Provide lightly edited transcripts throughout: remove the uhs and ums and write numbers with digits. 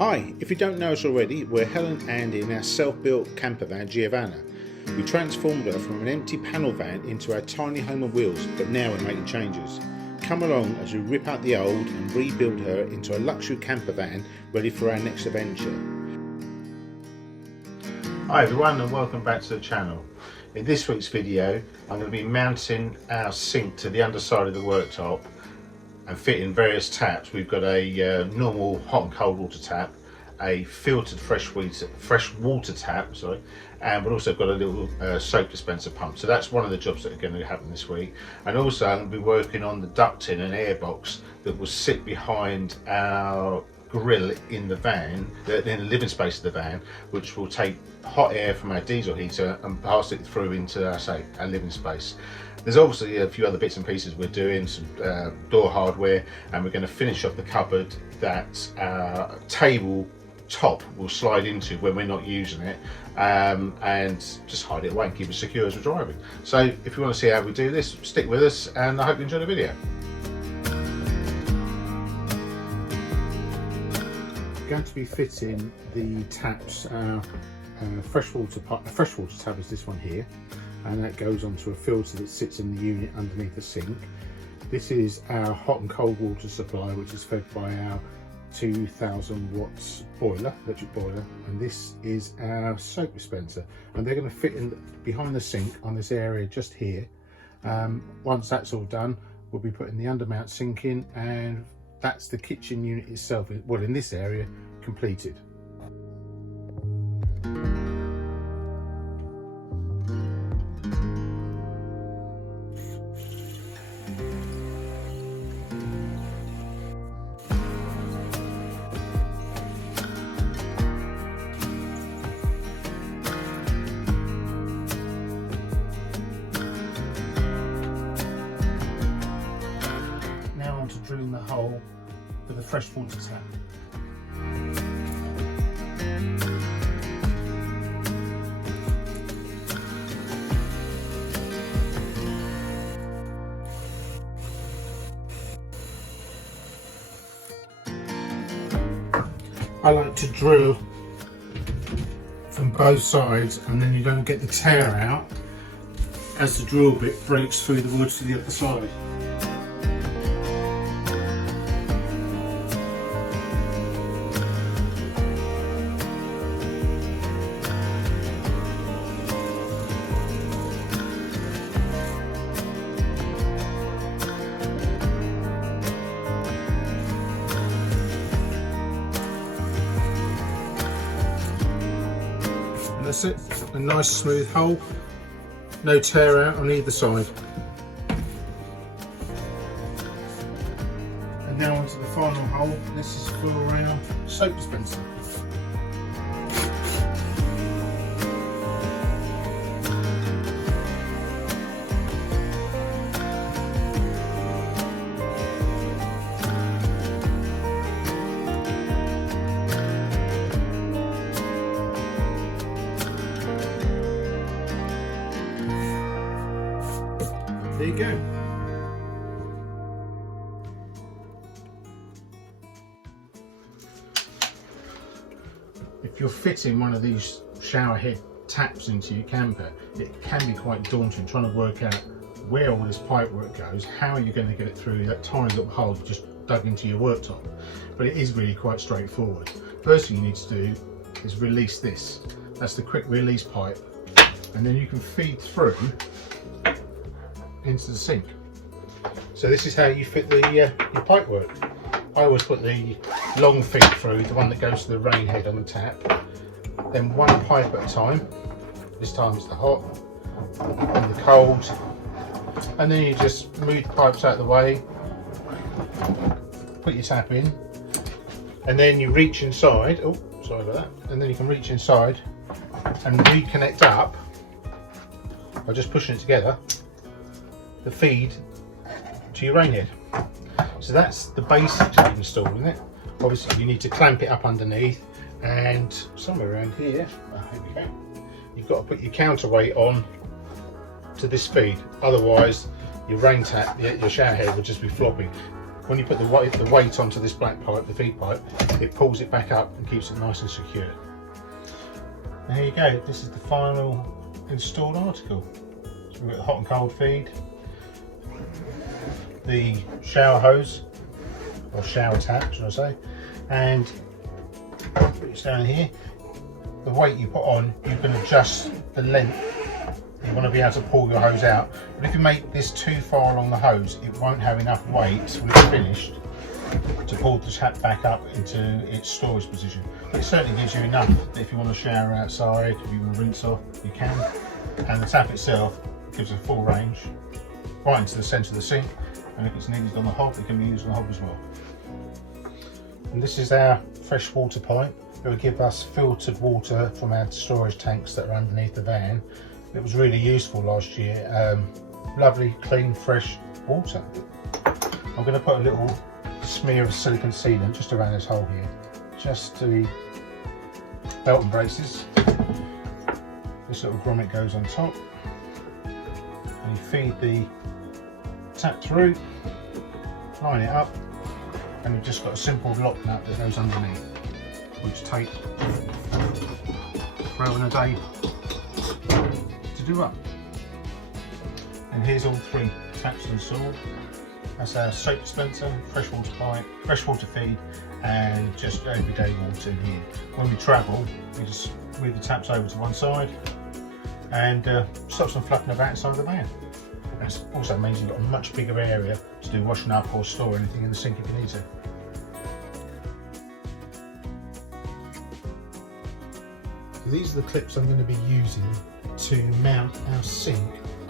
Hi, if you don't know us already, we're Helen and Andy in our self-built campervan Giovanna. We transformed her from an empty panel van into our tiny home on wheels, but now we're making changes. Come along as we rip out the old and rebuild her into a luxury campervan ready for our next adventure. Hi everyone and welcome back to the channel. In this week's video I'm going to be mounting our sink to the underside of the worktop and fitting various taps. We've got a normal hot and cold water tap, a filtered fresh water tap, and we've also got a little soap dispenser pump. So that's one of the jobs that are going to happen this week. And also I'm going to be working on the ducting and air box that will sit behind our grill in the van, in the living space of the van, which will take hot air from our diesel heater and pass it through into our living space. There's obviously a few other bits and pieces we're doing, some door hardware, and we're going to finish off the cupboard that our table top will slide into when we're not using it, and just hide it away and keep it secure as we're driving. So if you want to see how we do this, stick with us and I hope you enjoy the video. We're going to be fitting the taps. Freshwater tap is this one here, and that goes onto a filter that sits in the unit underneath the sink. This is our hot and cold water supply, which is fed by our 2000 watts boiler, electric boiler, and this is our soap dispenser, and they're going to fit in behind the sink on this area just here. Once that's all done, we'll be putting the undermount sink in, and that's the kitchen unit itself, well, in this area, completed. Drilling the hole for the freshwater tap. I like to drill from both sides, and then you don't get the tear out as the drill bit breaks through the wood to the other side. That's it, a nice smooth hole, no tear out on either side. And now onto the final hole. This is for our soap dispenser. There you go. If you're fitting one of these shower head taps into your camper, it can be quite daunting trying to work out where all this pipe work goes. How are you going to get it through that tiny little hole you just dug into your worktop? But it is really quite straightforward. First thing you need to do is release this. That's the quick release pipe, and then you can feed through into the sink. So this is how you fit the your pipe work. I always put the long feed through, the one that goes to the rain head on the tap, then one pipe at a time. This time it's the hot and the cold, and then you just move the pipes out of the way, put your tap in, and then you reach inside. Oh, sorry about that. And then you can reach inside and reconnect up by just pushing it together, the feed to your rain head. So that's the basics of installing it. Obviously you need to clamp it up underneath, and somewhere around here, here we go, you've got to put your counterweight on to this feed, otherwise your rain tap, your shower head will just be flopping. when you put the weight onto this black pipe, the feed pipe, it pulls it back up and keeps it nice and secure. And here you go, this is the final installed article. So we've got the hot and cold feed, the shower hose, or shower tap should I say, and it's down here. The weight you put on, you can adjust the length. You want to be able to pull your hose out, but if you make this too far along the hose, it won't have enough weight when it's finished to pull the tap back up into its storage position. But it certainly gives you enough that if you want to shower outside, if you want to rinse off, you can. And the tap itself gives a full range right into the centre of the sink, and if it's needed on the hob, it can be used on the hob as well. And this is our fresh water pipe. It will give us filtered water from our storage tanks that are underneath the van. It was really useful last year. Lovely, clean, fresh water. I'm going to put a little smear of silicone sealant just around this hole here, just to the belt and braces. This little grommet goes on top, and you feed the tap through, line it up, and you've just got a simple lock nut that goes underneath, which takes forever and a day to do up. And here's all three taps installed. That's our soap dispenser, freshwater pipe, freshwater feed, and just everyday water in here. When we travel, we just move the taps over to one side and stops them flapping about inside the van. It also means you've got a much bigger area to do washing up or store anything in the sink if you need to. So these are the clips I'm going to be using to mount our sink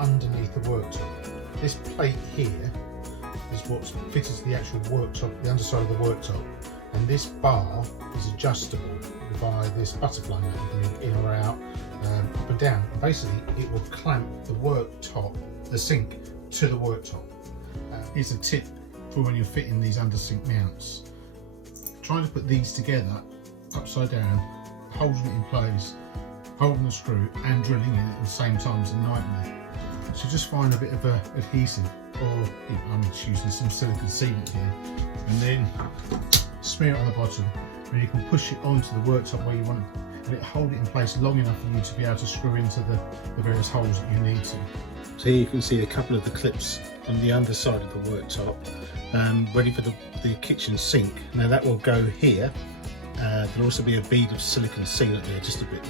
underneath the worktop. This plate here is what's fitted to the actual worktop, the underside of the worktop, and this bar is adjustable via this butterfly nut. You can move in or out, up and down. And basically, it will clamp the worktop, the sink, to the worktop. Here's a tip for when you're fitting these under sink mounts. Trying to put these together upside down, holding it in place, holding the screw and drilling in it at the same time is a nightmare. So just find a bit of adhesive, or I'm just using some silicone sealant here, and then smear it on the bottom, and you can push it onto the worktop where you want it, and it hold it in place long enough for you to be able to screw into the various holes that you need to. So here you can see a couple of the clips on the underside of the worktop, ready for the kitchen sink. Now that will go here. There'll also be a bead of silicone sealant there, just a bit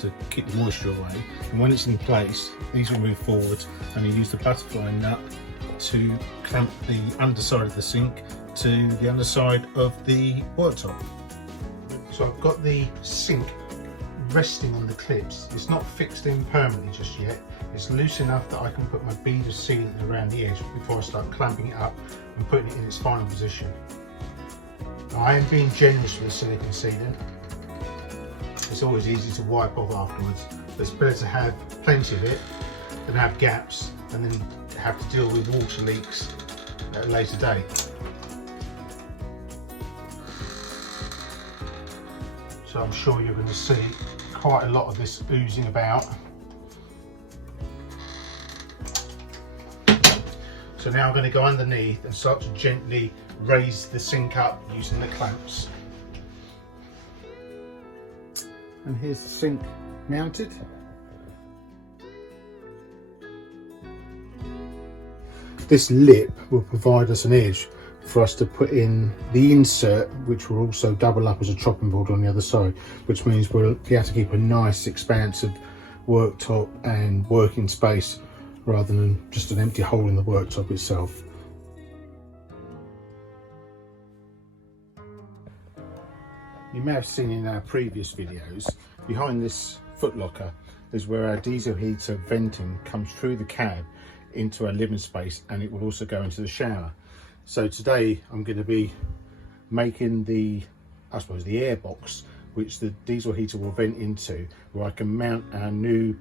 to keep the moisture away. And when it's in place, these will move forward, and you use the butterfly nut to clamp the underside of the sink to the underside of the worktop. So I've got the sink resting on the clips. It's not fixed in permanently just yet. It's loose enough that I can put my bead of sealant around the edge before I start clamping it up and putting it in its final position. Now, I am being generous with the silicone sealant. It's always easy to wipe off afterwards, but it's better to have plenty of it than have gaps and then have to deal with water leaks at a later date. So I'm sure you're going to see quite a lot of this oozing about. So now I'm going to go underneath and start to gently raise the sink up using the clamps. And here's the sink mounted. This lip will provide us an edge for us to put in the insert, which will also double up as a chopping board on the other side, which means we'll be able to keep a nice expansive worktop and working space rather than just an empty hole in the worktop itself. You may have seen in our previous videos, behind this footlocker is where our diesel heater venting comes through the cab into our living space, and it will also go into the shower. So today I'm going to be making the air box which the diesel heater will vent into, where I can mount our new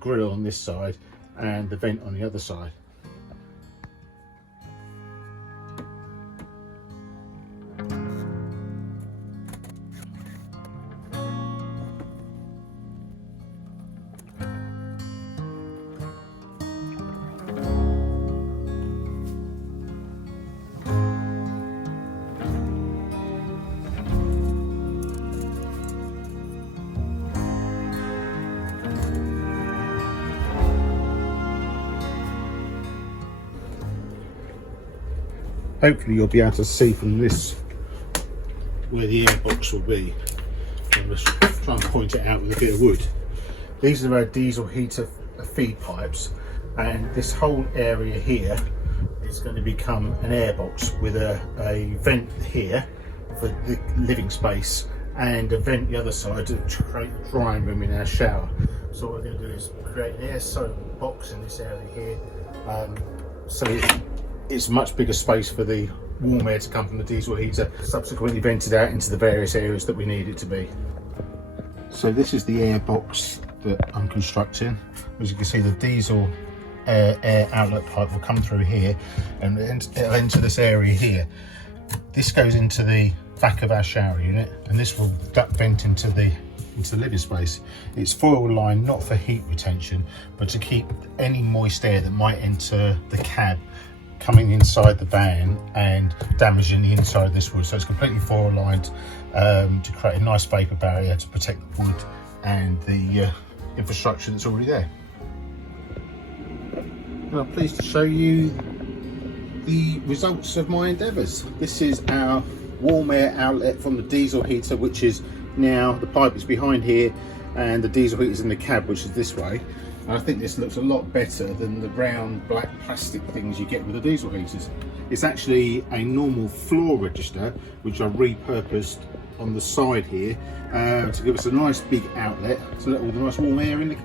grill on this side and the vent on the other side. hopefully you'll be able to see from this where the airbox will be. I'm just try and point it out with a bit of wood. These are our diesel heater feed pipes, and this whole area here is going to become an airbox with a vent here for the living space and a vent the other side to create a drying room in our shower. So what we're going to do is create an air soak box in this area here, so it's a much bigger space for the warm air to come from the diesel heater, subsequently vented out into the various areas that we need it to be. So this is the air box that I'm constructing. As you can see, the diesel air outlet pipe will come through here and it'll enter this area here. This goes into the back of our shower unit, and this will duct vent into the living space. It's foil lined, not for heat retention, but to keep any moist air that might enter the cab coming inside the van and damaging the inside of this wood. So it's completely foil lined to create a nice vapor barrier to protect the wood and the infrastructure that's already there. And I'm pleased to show you the results of my endeavours. This is our warm air outlet from the diesel heater, which is now, the pipe is behind here and the diesel heater is in the cab, which is this way. And I think this looks a lot better than the round black plastic things you get with the diesel heaters. It's actually a normal floor register, which I repurposed on the side here to give us a nice big outlet to let all the nice warm air in the.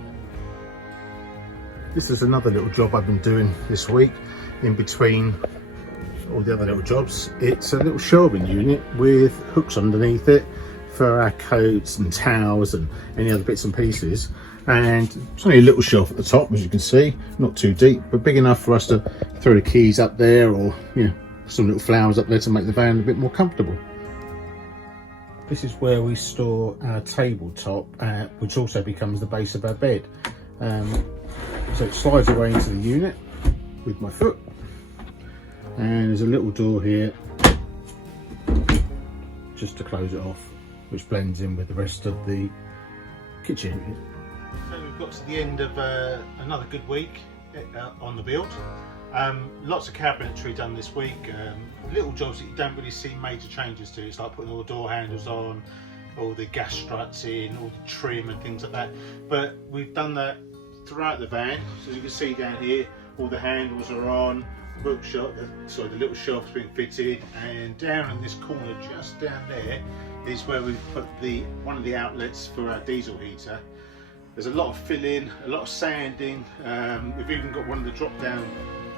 This is another little job I've been doing this week in between all the other little jobs. It's a little shelving unit with hooks underneath it for our coats and towels and any other bits and pieces, and it's only a little shelf at the top, as you can see, not too deep, but big enough for us to throw the keys up there, or some little flowers up there to make the van a bit more comfortable. This is where we store our tabletop, which also becomes the base of our bed. So it slides away into the unit with my foot, and there's a little door here just to close it off, which blends in with the rest of the kitchen. So we've got to the end of another good week on the build. Lots of cabinetry done this week, little jobs that you don't really see major changes to. It's like putting all the door handles on, all the gas struts in, all the trim and things like that. But we've done that throughout the van. So as you can see down here, all the handles are on, bookshop, the little shelf's been fitted, and down in this corner just down there is where we've put one of the outlets for our diesel heater. There's a lot of filling, a lot of sanding. We've even got one of the drop down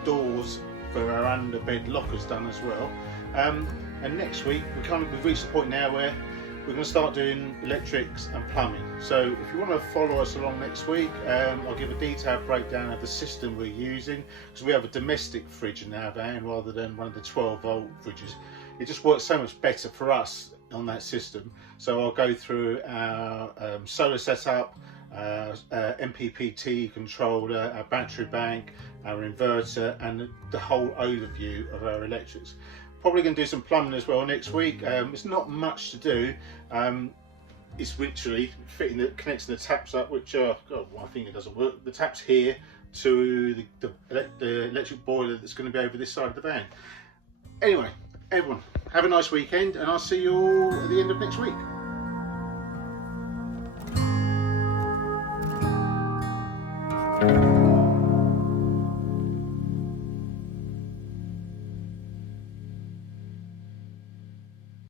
doors for our under bed lockers done as well. And next week we've reached the point now where we're going to start doing electrics and plumbing. So if you want to follow us along next week, I'll give a detailed breakdown of the system we're using, because we have a domestic fridge in our van rather than one of the 12-volt fridges. It just works so much better for us on that system. So I'll go through our solar setup, MPPT controller, our battery bank, our inverter, and the whole overview of our electrics. Probably going to do some plumbing as well next week. It's not much to do. It's literally connecting the taps up, which are, God, I think it doesn't work. The taps here to the electric boiler that's going to be over this side of the van. Anyway, everyone, have a nice weekend, and I'll see you all at the end of next week.